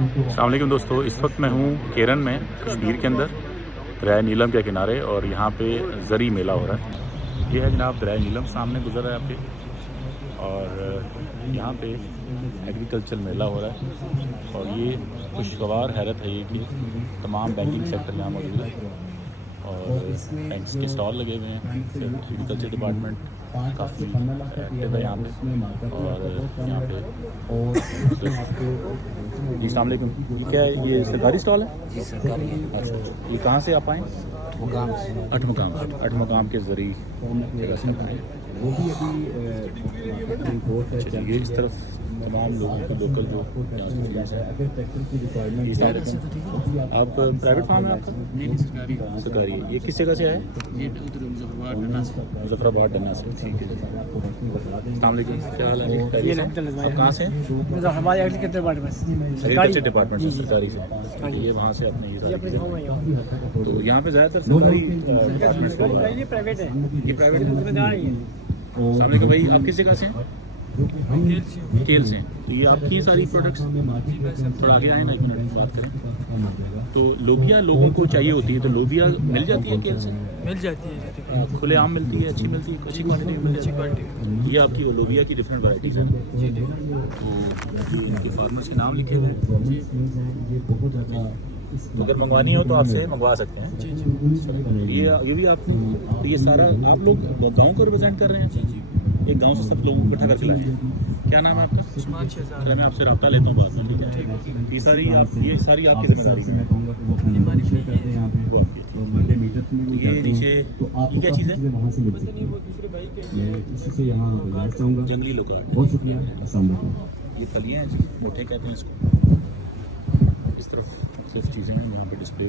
अस्सलाम वालेकुम दोस्तों, इस वक्त मैं हूँ केरन में, कश्मीर के अंदर दरिया नीलम के किनारे, और यहाँ पे ज़री मेला हो रहा है। ये है जनाब दरिया नीलम, सामने गुजर रहा है आपके, और यहाँ पे एग्रीकल्चर मेला हो रहा है। और ये खुशगवार हैरत है ये कि तमाम बैंकिंग सेक्टर यहाँ मौजूद है और बैंक्स के स्टॉल लगे हुए हैं। एग्रीकल्चर डिपार्टमेंट काफ़ी एक्टिव है यहाँ पे। और यहाँ पे जी अस्सलाम वालेकुम, क्या है ये सरकारी स्टॉल है? जी सरकारी है। अच्छा, ये कहाँ से आप आए? मुकाम से। अठ मकाम के ज़रिए जगह से आप आए। अच्छा, ये इस तरफ तमाम लोगों को लोकल जो यहाँ से आप प्राइवेट फार्म है आपका? नहीं सरकारी। सरकारी है। ये किस जगह से है? ये उधर मुजफ्फरबाद डन्ना से। मुजफ्फराबाद डन्ना से। ठीक है जी। अस्सलाम वालेकुम, क्या हाल है? आप कहाँ से हैं? Muzaffarabad agriculture department. Agriculture department से, सरकारी से। ये वहाँ से आपने ये तो यहाँ पे ज़्यादातर सरकारी डिपार्टमेंट। ये प्राइवेट है। ये प्राइवेट है। जिम्मेदार है। अस्सलाम वालेकुम भाई, आप किस जगह से हैं? केल से। तो ये आपकी सारी प्रोडक्ट्स, थोड़ा आगे आए ना, एक मिनट बात करें। तो लोबिया लोगों को चाहिए होती है, तो लोबिया मिल जाती है केल से? मिल जाती है। खुले आम मिलती है, अच्छी मिलती है, अच्छी क्वालिटी में अच्छी क्वालिटी। ये आपकी वो लोबिया की डिफरेंट वैराइटीज हैं। जी तो ये इनके फार्मर्स के नाम लिखे हुए हैं। तो अगर मंगवानी हो तो आपसे मंगवा सकते हैं। जी जी। ये भी आपने, तो ये सारा आप लोग गाँव को रिप्रेजेंट कर रहे हैं? जी जी। एक गांव से सब लोगों को इकट्ठा करके लाए। क्या नाम है आपका? उस्मान शहजाद। अरे मैं आपसे रब्ता लेता हूँ बाद में, ठीक है? ये सारी आपकी जिम्मेदारी है। वो आपकी है। ये नीचे ये क्या चीज़ है? जंगली लोकार्ड। बहुत शुक्रिया। ये फलियाँ हैं जी, मोटे कहते हैं इसको। इस तरफ सिर्फ चीज़ें हैं यहाँ पे डिस्प्ले।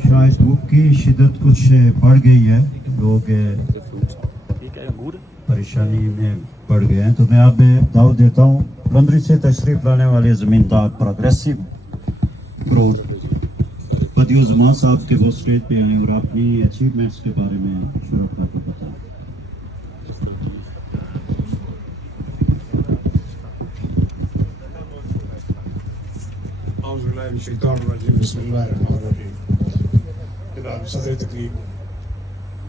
शायद धूप की शिद्दत कुछ बढ़ गई है, लोग फ्रूट्स, ये क्या है? अंगूर है? परेशानी में पड़ गए हैं। तो मैं आप दावत देता हूँ लंदरी से तशरीफ लाने वाले ज़मींदार प्रोग्रेसिव ग्रोथ बदियो ज़मान साहब के वो स्टेज पे आए और अपनी अचीवमेंट्स के बारे में शुरुआत को बताएं। जनाब सदर तकरीब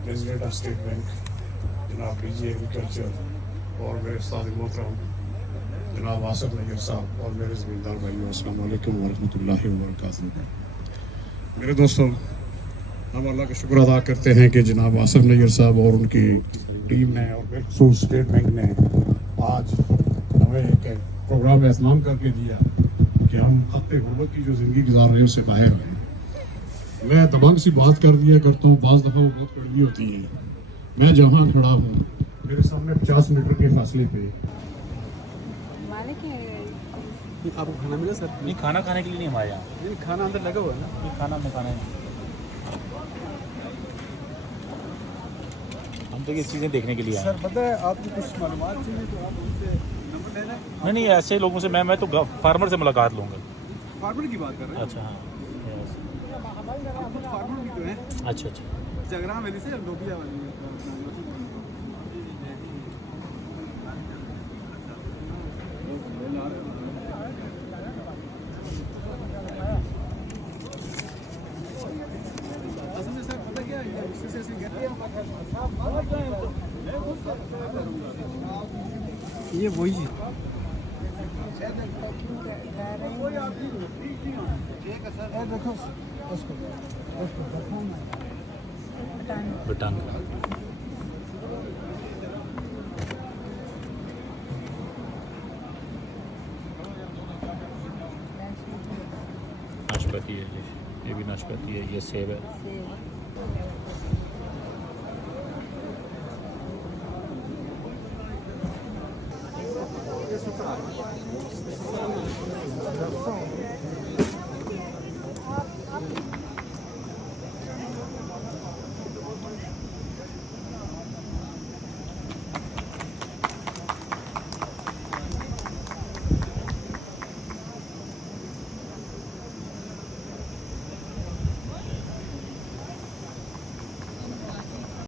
प्रेसिडेंट ऑफ स्टेट बैंक जनाब डीजी एग्रीकल्चर और मेरे उस्ताद मोहतरम जनाब आसिफ नैयर साहब और मेरे ज़मींदार भाइयों, अस्सलाम वालेकुम वरहमतुल्लाहि वबरकातुहू। मेरे दोस्तों, हम अल्लाह का शुक्र अदा करते हैं कि जनाब आसिफ नैयर साहब और उनकी टीम ने और बिलखुसूस स्टेट बैंक ने आज हमें एक प्रोग्राम में एहतमाम करके दिया कि हम खत्ते गुर्बत की जो ज़िंदगी गुजार रहे हैं उससे बाहर आए। मैं दबंग सी बात कर दिया करता हूँ, बाज़ दफ़ा वो बहुत कड़वी होती है। मैं जहाँ खड़ा हूँ मेरे सामने 50 मीटर के फासले पे आपको खाना मिला सर? नहीं, खाना खाने के लिए नहीं हमारे यहाँ। नहीं, खाना अंदर लगा हुआ है ना। नहीं, खाना में खाना है। हम तो ये चीज़ें देखने के लिए आए हैं। सर पता है आपको कुछ मालूमात चाहिए तो आप उनसे नंबर लेना। नहीं नहीं, ऐसे लोगों से मैं तो फार्मर से मुलाकात लूँगा। फार्मर की बात कर रहे हैं? अच्छा हाँ, फार्मर भी तो है अच्छा अच्छा। जगरा वैली से लोबिया वाली है। ये वही है। बटान नाशपाती है, ये भी नाशपाती है, ये सेब है।